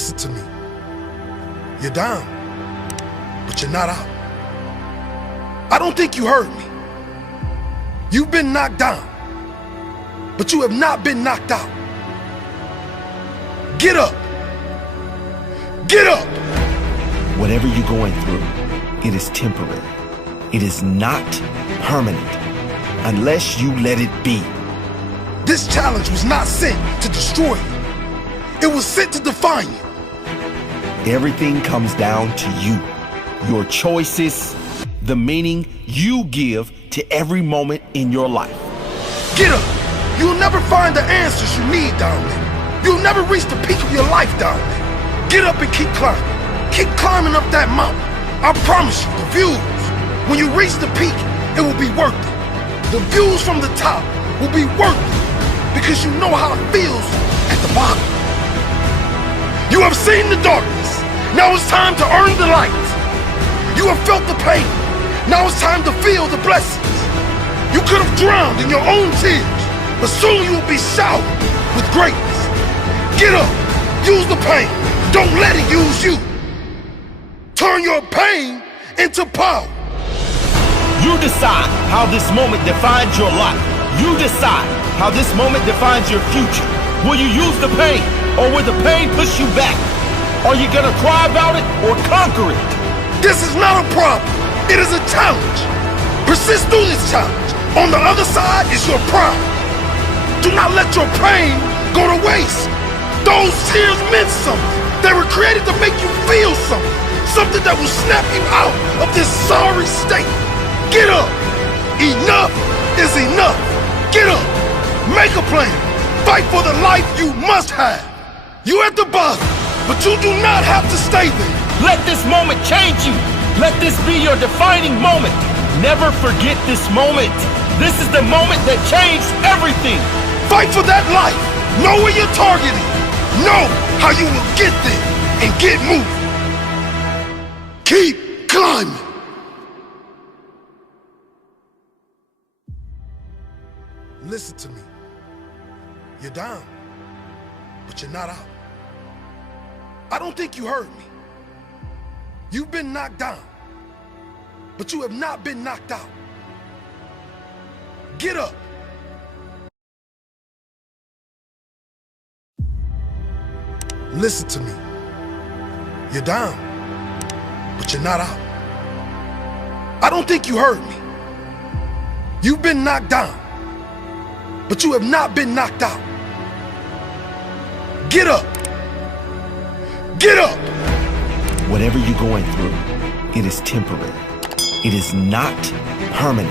Listen to me. You're down, but you're not out. I don't think you heard me. You've been knocked down, but you have not been knocked out. Get up. Get up. Whatever you're going through, it is temporary. It is not permanent unless you let it be. This challenge was not sent to destroy you. It was sent to define you. Everything comes down to you. Your choices, the meaning you give to every moment in your life. Get up. You'll never find the answers you need down there. You'll never reach the peak of your life down there. Get up and keep climbing. Keep climbing up that mountain. I promise you, the views, when you reach the peak, it will be worth it. The views from the top will be worth it because you know how it feels at the bottom. You have seen the darkness. Now it's time to earn the light. You have felt the pain. Now it's time to feel the blessings. You could have drowned in your own tears, but soon you will be showered with greatness. Get up. Use the pain. Don't let it use you. Turn your pain into power. You decide how this moment defines your life. You decide how this moment defines your future. Will you use the pain, or will the pain push you back? Are you gonna cry about it or conquer it? This is not a problem. It is a challenge. Persist through this challenge. On the other side is your pride. Do not let your pain go to waste. Those tears meant something. They were created to make you feel something. Something that will snap you out of this sorry state. Get up. Enough is enough. Get up. Make a plan. Fight for the life you must have. You at the bottom, but you do not have to stay there. Let this moment change you. Let this be your defining moment. Never forget this moment. This is the moment that changed everything. Fight for that life. Know where you're targeting. Know how you will get there and get moving. Keep climbing. Listen to me. You're down, but you're not out. I don't think you heard me. You've been knocked down, but you have not been knocked out. Get up. Listen to me. You're down, but you're not out. I don't think you heard me. You've been knocked down, but you have not been knocked out. Get up. Get up. Whatever you're going through, it is temporary. It is not permanent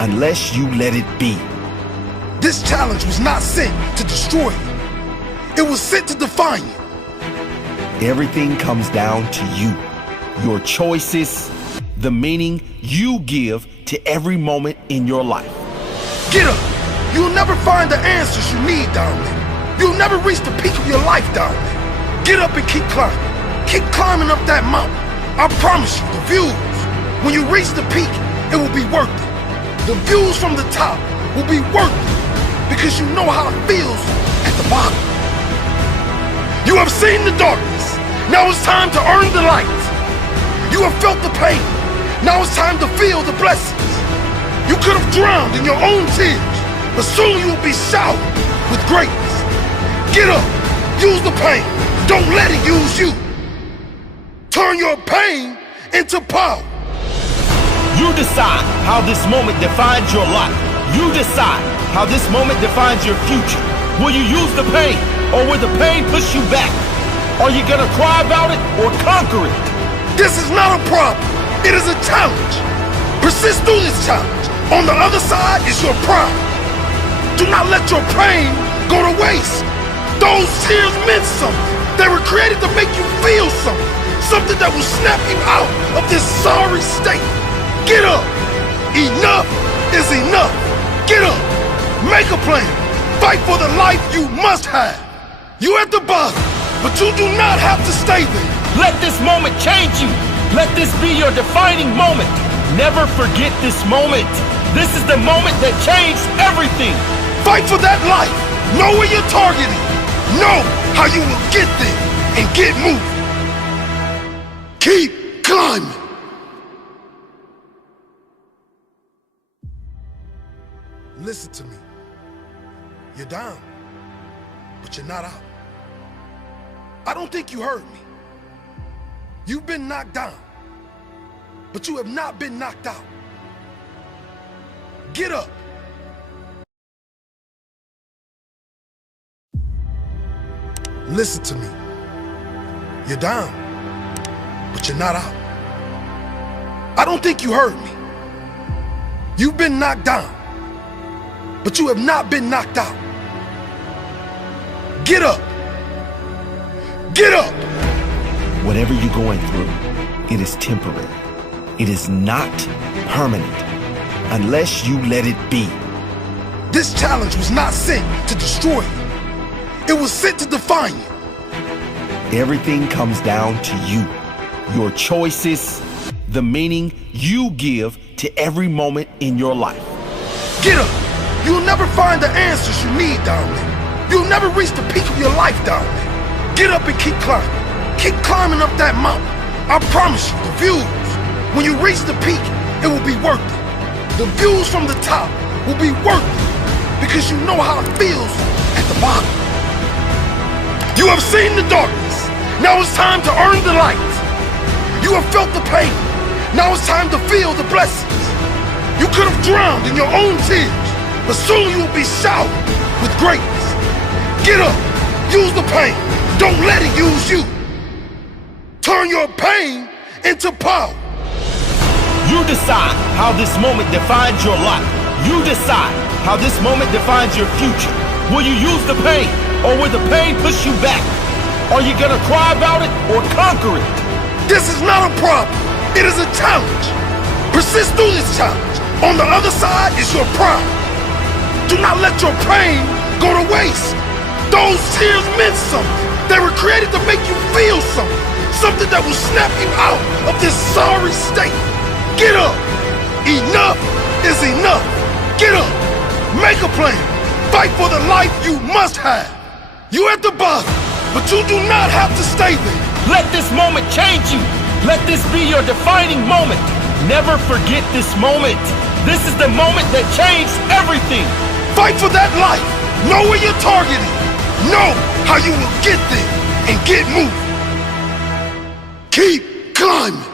unless you let it be. This challenge was not sent to destroy you. It was sent to define you. Everything comes down to you. Your choices, the meaning you give to every moment in your life. Get up. You'll never find the answers you need down there. You'll never reach the peak of your life down there. Get up and keep climbing. Keep climbing up that mountain. I promise you, the views, when you reach the peak, it will be worth it. The views from the top will be worth it because you know how it feels at the bottom. You have seen the darkness. Now it's time to earn the light. You have felt the pain. Now it's time to feel the blessings. You could have drowned in your own tears, but soon you will be showered with greatness. Get up. Use the pain. Don't let it use you. Turn your pain into power. You decide how this moment defines your life. You decide how this moment defines your future. Will you use the pain, or will the pain push you back? Are you gonna cry about it or conquer it? This is not a problem. It is a challenge. Persist through this challenge. On the other side is your pride. Do not let your pain go to waste. Those tears meant something. They were created to make you feel something. Something that will snap you out of this sorry state. Get up. Enough is enough. Get up. Make a plan. Fight for the life you must have. You at the bottom, but you do not have to stay there. Let this moment change you. Let this be your defining moment. Never forget this moment. This is the moment that changed everything. Fight for that life. Know where you're targeting. Know how you will get there and get moving. Keep climbing. Listen to me. You're down, but you're not out. I don't think you heard me. You've been knocked down, but you have not been knocked out. Get up. Listen to me. You're down, but you're not out. I don't think you heard me. You've been knocked down, but you have not been knocked out. Get up. Get up. Whatever you're going through, it is temporary. It is not permanent unless you let it be. This challenge was not sent to destroy you. It was sent to define you. Everything comes down to you, your choices, the meaning you give to every moment in your life. Get up. You'll never find the answers you need down there. You'll never reach the peak of your life down there. Get up and keep climbing. Keep climbing up that mountain. I promise you, the views, when you reach the peak, it will be worth it. The views from the top will be worth it because you know how it feels at the bottom. You have seen the darkness. Now it's time to earn the light. You have felt the pain. Now it's time to feel the blessings. You could have drowned in your own tears, but soon you will be showered with greatness. Get up. Use the pain. Don't let it use you. Turn your pain into power. You decide how this moment defines your life. You decide how this moment defines your future. Will you use the pain, or will the pain push you back? Are you gonna cry about it or conquer it? This is not a problem. It is a challenge. Persist through this challenge. On the other side is your pride. Do not let your pain go to waste. Those tears meant something. They were created to make you feel something. Something that will snap you out of this sorry state. Get up. Enough is enough. Get up. Make a plan. Fight for the life you must have. You're at the bottom, but you do not have to stay there. Let this moment change you. Let this be your defining moment. Never forget this moment. This is the moment that changed everything. Fight for that life. Know where you're targeting. Know how you will get there and get moving. Keep climbing.